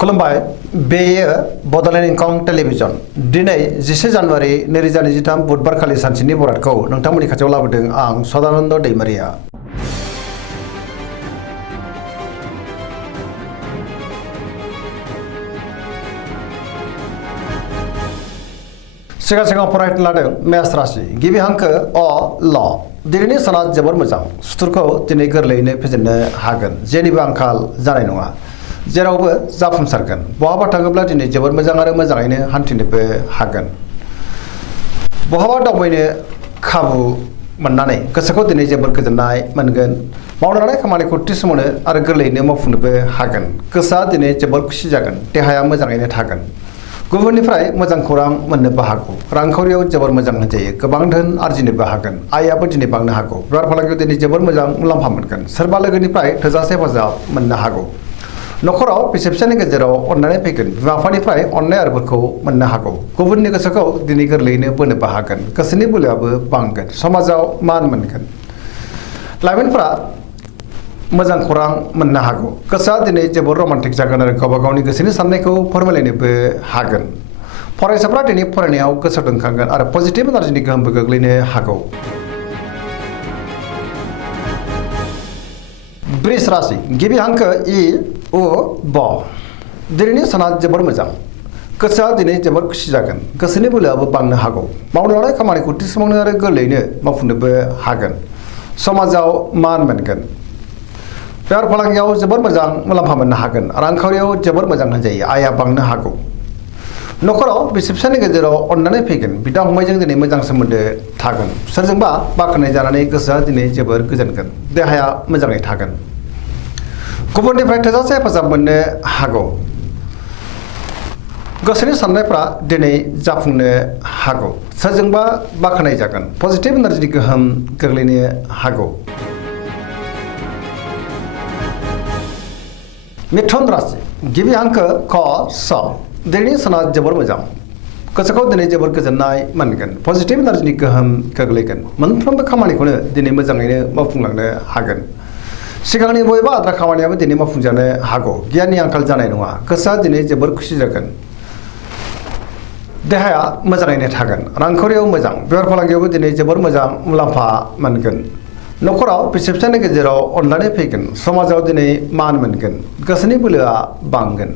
खुलुमबाय बेयो बड'लेण्ड इंखं टेलिभिजन दिनै 10 जानुवारि 2023 बुधबार खालि सानसेनि बरादखौ नोंथांमोननि खाथियाव लाबोदों आं सदानन्द दैमारिया। सिगां फरायनो लादों मेष राशि गिबि हांखो अ ल दिनैनि साना जोबोर मोजां सुथुरखौ दिनै गोरलैयैनो फेजेननो हागोन जेनिबो आंखाल जानाय नङा जेरावबो जाफुंसारगोन बहाबा थाङोब्ला दिनै जोबोर मोजां आरो मोजाङैनो हान्थिनोबो हागोन बहाबा दावबायनो खाबु मोननानै गोसोखौ दिनै जोबोर गोजोननाय मोनगोन मावनो लानाय खामानिखौ थि समावनो आरो गोरलैयैनो मावफुंनोबो हागोन गोसोआ दिनै जोबोर खुसि जागोन देहाया मोजाङैनो थागोन गुबुननिफ्राय मोजां खौरां मोननोबो हागौ रांखावरियाव जोबोर मोजां होनजायो गोबां धोन आरजिनोबो हागोन आयाबो दिनै बांनो हागौ बेफार फालांगियाव दिनै जोबोर मोजां मुलाम्फा मोनगोन सोरबा लोगोनिफ्राय थोजासे हेफाजाब मोननो हागौ नखराव बिसि फिसायनि गेजेराव अननानै फैगोन बिमा बिफानिफ्राय अननाय आरोफोरखौ मोननो हागौ गुबुननि गोसोखौ दिनै गोरलैयैनो बोनोबो हागोन गोसोनि बोलोआबो बांगोन समाजाव मान मोनगोन लाइमोनफोरा मोजां खौरां मोननो हागौ गोसोआ दिनै जोबोर रमान्टिक जागोन आरो गावबा गावनि गोसोनि साननायखौ फोरमायलायनोबो हागोन फरायसाफ्रा दिनै फरायनायाव गोसो दुंखांगोन आरो पजिटिभ एनार्जिनि गोहोमबो गोग्लैनो हागौ वृष राशि गिबि हांखो इ उ ब दिनैनि साना जोबोर मोजां गोसोआ दिनै जोबोर खुसि जागोन गोसोनि बोलोआबो बांनो हागौ मावनो लानाय खामानिखौ थि समावनो आरो गोरलैयैनो मावफुंनोबो हागोन समाजाव मान मोनगोन बेफार फालांगियाव जोबोर मोजां मुलाम्फा मोननो हागोन रांखावरियाव जोबोर मोजां होनजायो आया बांनो हागौ नखराव बिसि फिसायनि गेजेराव अननानै फैगोन बिदा फंबायजों दिनै मोजां सोमोन्दो थागोन सोरजोंबा बाख्नाय जानानै गोसोआ दिनै जोबोर गोजोनगोन देहाया मोजाङै थागोन गुबुननिफ्राय थोजासे हेफाजाब मोननो हागौ गोसोनि साननायफ्रा दिनै जाफुंनो हागौ सोरजोंबा बाख्नाय जागोन पजिटिभ एनार्जिनि गोहोम गोग्लैनो हागौ मिथुन राशि गिबि हांखो क स दिनैनि साना जोबोर मोजां गोसोखौ दिनै जोबोर गोजोननाय मोनगोन पजिटिभ एनार्जिनि गोहोम गोग्लैगोन मोनफ्रोमबो खामानिखौनो दिनै मोजाङैनो मावफुंलांनो हागोन सिगांनि बबेबा आद्रा खामानियाबो दिनै मावफुंजानो हागौ गियाननि आंखाल जानाय नङा गोसोआ दिनै जोबोर खुसि जागोन देहाया मोजाङैनो थागोन रांखावरियाव मोजां बेफार फालांगियावबो दिनै जोबोर मोजां मुलाम्फा मोनगोन नखराव बिसि फिसायनि गेजेराव अननानै फैगोन समाजाव दिनै मान मोनगोन गोसोनि बोलोआ बांगोन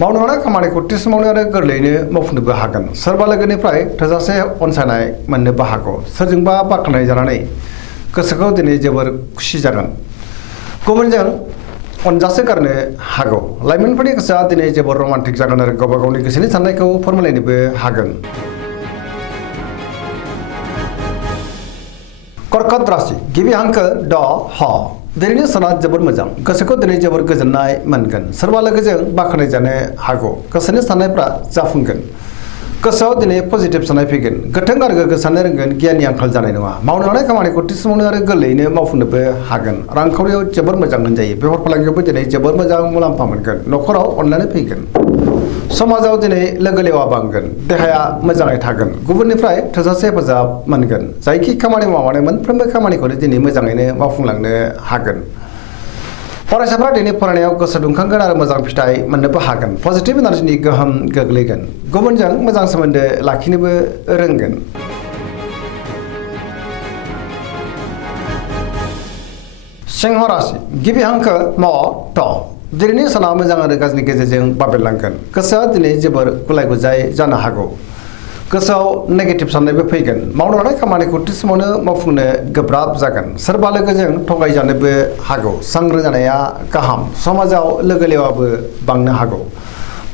मावनो लानाय खामानिखौ थि समावनो आरो गोरलैयैनो मावफुंनोबो हागोन सोरबा लोगोनिफ्राय थोजासे अनसायनाय मोननोबो हागौ सोरजोंबा बाख्नाय जानानै गोसोखौ दिनै जोबोर खुसि जागोन गुबुनजों अनजासे गारनो हागौ लाइमोनफोरनि गोसोआ दिनै जोबोर रमान्टिक जागोन आरो गावबा गावनि गोसोनि साननायखौ फोरमायलायनोबो हागोन कर्कट राशि गिबि हांखो ड ह दिनैनि साना जोबोर मोजां गोसोखौ दिनै जोबोर गोजोननाय मोनगोन सोरबा लोगोजों बाख्नाय जानो हागौ गोसोनि साननायफ्रा जाफुंगोन गोसोआव दिनै पजिटिभ साननाय फैगोन गोथों आरो गोग्गो साननो रोंगोन गियाननि आंखाल जानाय नङा मावनो लानाय खामानिखौ थि समावनो आरो गोरलैयैनो मावफुंनोबो हागोन रांखावरियाव जोबोर मोजां होनजायो बेफार फालांगियावबो दिनै जोबोर मोजां मुलाम्फा मोनगोन नखराव अननानै फैगोन समाजाव दिनै लोगो लेवा बांगोन देहाया मोजाङै थागोन गुबुननिफ्राय थोजासे हेफाजाब मोनगोन जायखि खामानि मावनानै मोनफ्रोमबो खामानिखौनो दिनै मोजाङैनो मावफुंलांनो हागोन फरायसाफ्रा दिनै फरायनायाव गोसो दुंखांगोन आरो मोजां फिथाइ मोननोबो हागोन पजिटिभ एनार्जिनि गोहोम गोग्लैगोन गुबुनजों मोजां सोमोन्दो लाखिनोबो रोंगोन सिंह राशि गिबि हांखो म ट दिनैनि साना मोजां आरो गाज्रिनि गेजेरजों बाबेरलांगोन गोसोआ दिनै जोबोर गुलाय गुजाय जानो हागौ गोसोआव नेगेटिभ साननायबो फैगोन मावनो लानाय खामानिखौ थि समावनो मावफुंनो गोब्राब जागोन सोरबा लोगोजों थगायजानोबो हागौ सांग्रां जानाया गाहाम समाजाव लोगो लेवाबो बांनो हागौ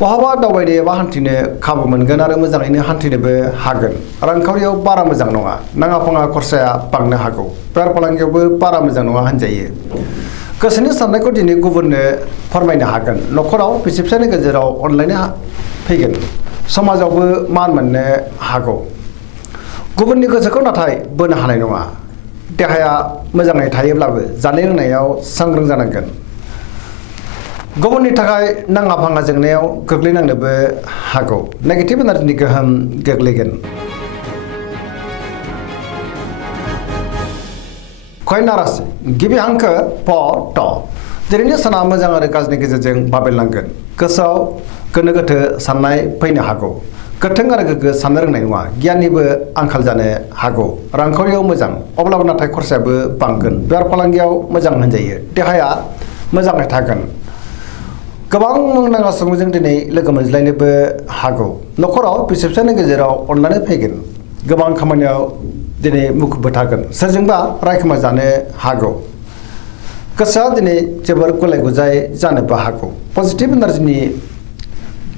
बहाबा दावबायनो एबा हान्थिनो खाबु मोनगोन आरो मोजाङैनो हान्थिनोबो हागोन रांखावरियाव बारा मोजां नङा नाङा फाङा खरसाया बांनो हागौ बेफार फालांगियावबो बारा मोजां नङा होनजायो गोसोनि साननायखौ दिनै गुबुननो फोरमायनो हागोन नखराव बिसि फिसायनि गेजेराव अनलायनो फैगोन समाजावबो मान मोननो हागौ गुबुननि गोसोखौ नाथाय बोनो हानाय नङा देहाया मोजाङै थायोब्लाबो जानाय लोंनायाव सांग्रां जानांगोन गुबुननि थाखाय नाङा फाङा जेंनायाव गोग्लैनांनोबो हागौ नेगेटिभ एनार्जिनि गोहोम गोग्लैगोन कन्या राशि गिबि हांखो प ट दिनैनि साना मोजां आरो गाज्रिनि गेजेरजों बाबेरलांगोन गोसोआव गोनो गोथो साननाय फैनो हागौ गोथों आरो गोग्गो साननो रोंनाय नङा गियाननिबो आंखाल जानो हागौ रांखावरियाव मोजां अब्लाबो नाथाय खरसायाबो बांगोन बेफार फालांगियाव मोजां होनजायो देहाया मोजाङै थागोन गोबां मुंदांखा सुबुंजों दिनै लोगो मोनज्लायनोबो हागौ न'खराव बिसि फिसायनि गेजेराव अनलायनाय फैगोन गोबां खामानियाव दिनै मुखुबबो थागोन सोरजोंबा रायखोमा जानो हागौ गोसोआ दिनै जोबोर गुलाय गुजाय जानोबो हागौ पजिटिभ एनार्जिनि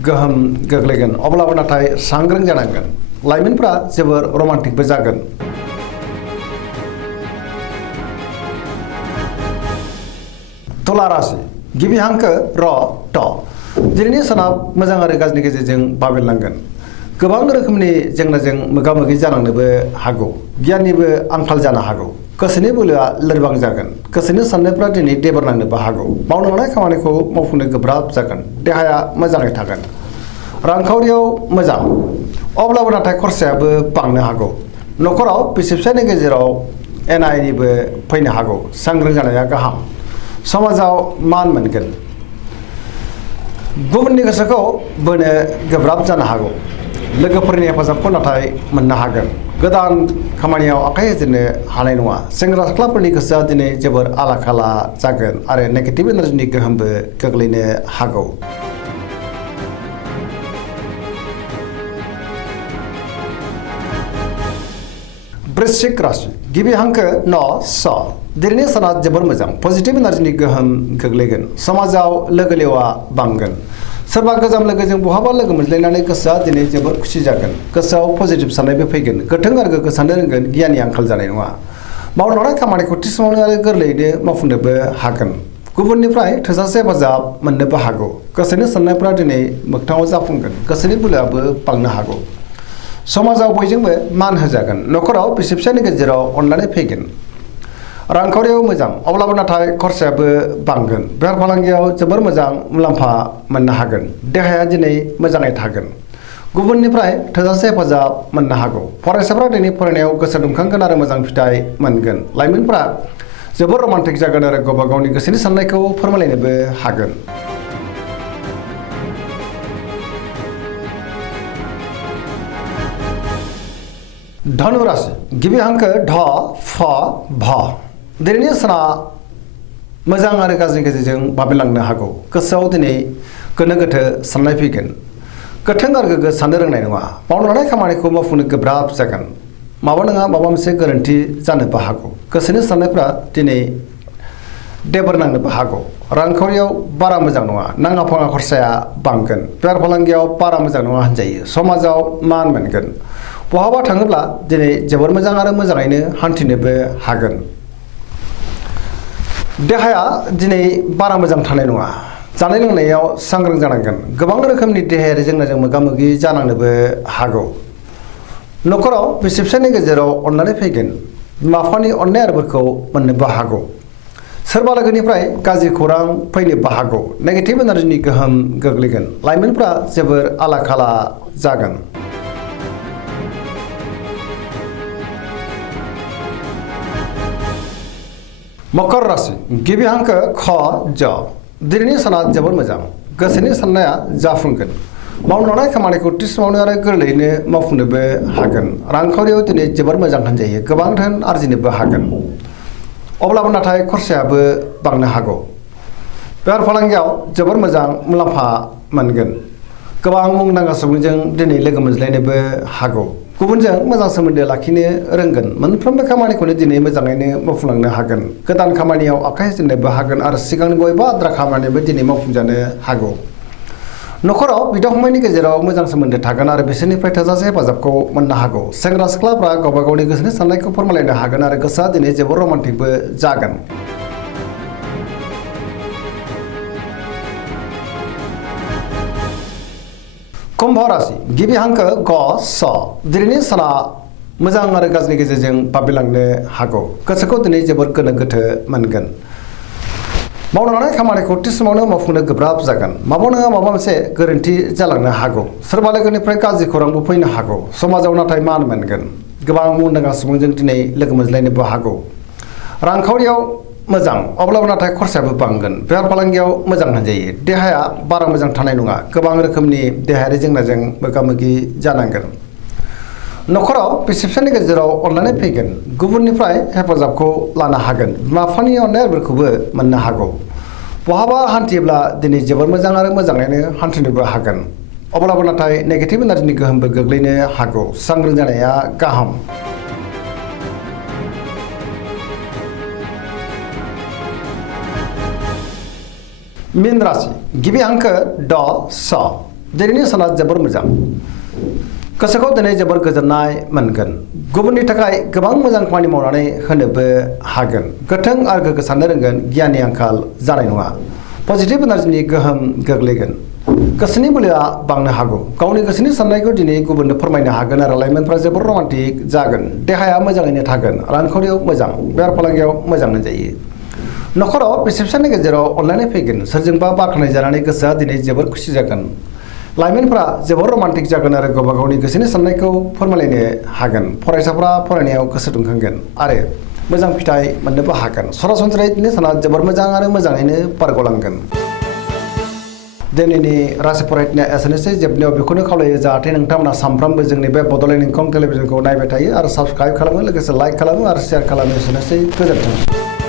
गोहोम गोग्लैगोन अब्लाबो नाथाय सांग्रां जानांगोन लाइमोनफ्रा जोबोर रमान्टिकबो जागोन तुला राशि गिबि हांखो र ट दिनैनि साना मोजां आरो गाज्रिनि गेजेरजों बाबेरलांगोन गोबां रोखोमनि जेंनाजों मोगा मोगि जानांनोबो हागौ गियाननिबो आंखाल जानो हागौ गोसोनि बोलोआ लोरबां जागोन गोसोनि साननायफ्रा दिनै देबर नांनोबो हागौ मावनो लानाय खामानिखौ मावफुंनो गोब्राब जागोन देहाया मोजाङै थागोन रांखावरियाव मोजां अब्लाबो नाथाय खरसायाबो बांनो हागौ न'खराव बिसि फिसायनि गेजेराव एना एनिबो फैनो हागौ सांग्रां जानाया गाहाम समाजाव मान मोनगोन गुबुननि गोसोखौ बोनो गोब्राब जानो हागौ लोगोफोरनि हेफाजाबखौ नाथाय मोननो हागोन गोदान खामानियाव आखाइ होजेननो हानाय नङा सेंग्रा सिख्लाफोरनि गोसोआ दिनै जोबोर आला खाला जागोन आरो नेगेटिभ एनार्जिनि गोहोमबो गोग्लैनो हागौ वृश्चिक राशि गिबि हांखो न स दिनैनि साना जोबोर मोजां पजिटिभ एनार्जिनि गोहोम गोग्लैगोन समाजाव लोगो लेवा बांगोन सोरबा गोजाम लोगोजों बहाबा लोगो मोनज्लायनानै गोसोआ दिनै जोबोर खुसि जागोन गोसोआव पजिटिभ साननायबो फैगोन गोथों आरो गोग्गो साननो रोंगोन गियाननि आंखाल जानाय नङा मावनो लानाय खामानिखौ थि समावनो आरो गोरलैयैनो मावफुंनोबो हागोन गुबुननिफ्राय थोजासे हेफाजाब मोननोबो हागौ गोसोनि साननायफ्रा दिनै मोगथाङाव जाफुंगोन गोसोनि बोलोआबो बांनो हागौ समाजाव बयजोंबो मान होजागोन न'खराव बिसि फिसायनि गेजेराव अनलायनाय फैगोन रांखावरियाव मोजां अब्लाबो नाथाय खरसायाबो बांगोन बेफार फालांगियाव जोबोर मोजां मुलाम्फा मोननो हागोन देहाया दिनै मोजाङै थागोन गुबुननिफ्राय थोजासे हेफाजाब मोननो हागौ फरायसाफ्रा दिनै फरायनायाव गोसो दुंखांगोन आरो मोजां फिथाइ मोनगोन लाइमोनफ्रा जोबोर रमान्टिक जागोन आरो गावबा गावनि गोसोनि साननायखौ फोरमायलायनोबो हागोन धनु राशि गिबि हांखो ढ फ भ दिनैनि साना मोजां आरो गाज्रिनि गेजेरजों बाबेरलांनो हागौ गोसोआव दिनै गोनो गोथो साननाय फैगोन गोथों आरो गोग्गो साननो रोंनाय नङा मावनो लानाय खामानिखौ मावफुंनो गोब्राब जागोन माबा नङा माबा मोनसे गोरोन्थि जानोबो हागौ गोसोनि साननायफ्रा दिनै देबर नांनोबो हागौ रांखावरियाव बारा मोजां नङा नाङा फाङा खरसाया बांगोन बेफार फालांगियाव बारा मोजां नङा होनजायो समाजाव मान मोनगोन बहाबा थाङोब्ला दिनै जोबोर मोजां आरो मोजाङैनो हान्थिनोबो हागोन देहाया दिनै बारा मोजां थानाय नङा जानाय लोंनायाव सांग्रां जानांगोन गोबां रोखोमनि देहायारि जेंनाजों मोगा मोगि जानांनोबो हागौ न'खराव बिसि फिसायनि गेजेराव अननानै फैगोन बिमा बिफानि अननाय आरोफोरखौ मोननोबो हागौ सोरबा लोगोनिफ्राय गाज्रि खौरां फैनोबो हागौ नेगेटिभ एनार्जिनि गोहोम गोग्लैगोन लाइमोनफ्रा जोबोर आला खाला जागोन मकर राशि गिबि हांखो ख ज दिनैनि साना जोबोर मोजां गोसोनि साननाया जाफुंगोन मावनो लानाय खामानिखौ थि समावनो आरो गोरलैयैनो मावफुंनोबो हागोन रांखावरियाव दिनै जोबोर मोजां होनजायो गोबां धोन आरजिनोबो हागोन अब्लाबो नाथाय खरसायाबो बांनो हागौ बेफार फालांगियाव जोबोर मोजां मुलाम्फा मोनगोन गोबां मुंदांखा सुबुंजों दिनै लोगो मोनज्लायनोबो हागौ गुबुनजों मोजां सोमोन्दो लाखिनो रोंगोन मोनफ्रोमबो खामानिखौनो दिनै मोजाङैनो मावफुंलांनो हागोन गोदान खामानियाव आखाइ होजेननोबो हागोन आरो सिगांनि बबेबा आद्रा खामानियाबो दिनै मावफुंजानो हागौ न'खराव बिदा फंबायनि गेजेराव मोजां सोमोन्दो थागोन आरो बिसोरनिफ्राय थोजासे हेफाजाबखौ मोननो हागौ सेंग्रा सिख्लाफ्रा गावबा गावनि गोसोनि साननायखौ फोरमायलायनो हागोन आरो गोसोआ दिनै जोबोर रमान्टिकबो जागोन कुम्भ राशि गिबि हांखो ग स दिनैनि साना मोजां आरो गाज्रिनि गेजेरजों बाबेरलांनो हागौ गोसोखौ दिनै जोबोर गोनो गोथो मोनगोन मावनो लानाय खामानिखौ थि समावनो मावफुंनो गोब्राब जागोन माबा नङा माबा मोनसे गोरोन्थि जालांनो हागौ सोरबा लोगोनिफ्राय गाज्रि खौरांबो फैनो हागौ समाजाव नाथाय मान मोनगोन गोबां मुंदांखा सुबुंजों दिनै लोगो मोनज्लायनोबो हागौ रांखावरियाव मोजां अब्लाबो नाथाय खरसायाबो बांगोन बेफार फालांगियाव मोजां होनजायो देहाया बारा मोजां थानाय नङा गोबां रोखोमनि देहायारि जेंनाजों मोगा मोगि जानांगोन न'खराव बिसि फिसायनि गेजेराव अनलायनाय फैगोन गुबुननिफ्राय हेफाजाबखौ लानो हागोन बिमा बिफानि अननायफोरखौबो मोननो हागौ बहाबा हान्थियोब्ला दिनै जोबोर मोजां आरो मोजाङैनो हान्थिनोबो हागोन अब्लाबो नाथाय नेगेटिभ एनार्जिनि गोहोमबो गोग्लैनो हागौ सांग्रां जानाया गाहाम मीन राशि गिबि हांखो ड स दिनैनि साना जोबोर मोजां गोसोखौ दिनै जोबोर गोजोननाय मोनगोन गुबुननि थाखाय गोबां मोजां खामानि मावनानै होनोबो हागोन गोथों आरो गोग्गो साननो रोंगोन गियाननि आंखाल जानाय नङा पजिटिभ एनार्जिनि गोहोम गोग्लैगोन गोसोनि बोलोआ बांनो हागौ गावनि गोसोनि साननायखौ दिनै गुबुननो फोरमायनो हागोन आरो लाइमोनफ्रा जोबोर रमान्टिक जागोन देहाया मोजाङैनो थागोन रांखावरियाव मोजां बेफार फालांगियाव मोजां होनजायो न'खराव बिसि फिसायनि गेजेराव अनलायनाय फैगोन सोरजोंबा बाख्नाय जानानै गोसोआ दिनै जोबोर खुसि जागोन लाइमोनफ्रा जोबोर रमान्टिक जागोन आरो गावबा गावनि गोसोनि साननायखौ फोरमायलायनो हागोन फरायसाफ्रा फरायनायाव गोसो दुंखांगोन आरो मोजां फिथाइ मोननोबो हागोन सरासनस्रायै दिनै साना जोबोर मोजां आरो मोजाङैनो बारग'लांगोन दिनैनि राशि फरायनाया एसेनोसै जोबनायाव बेखौनो खावलायो जाहाथे नोंथांमोना सानफ्रामबो जोंनि बे बड'लेण्ड इंखं टेलिभिजनखौ नायबाय थायो आरो साबस्क्राइब खालामो लोगोसे लाइक खालामो आरो शेयार खालामो एसेनोसै गोजोन्थों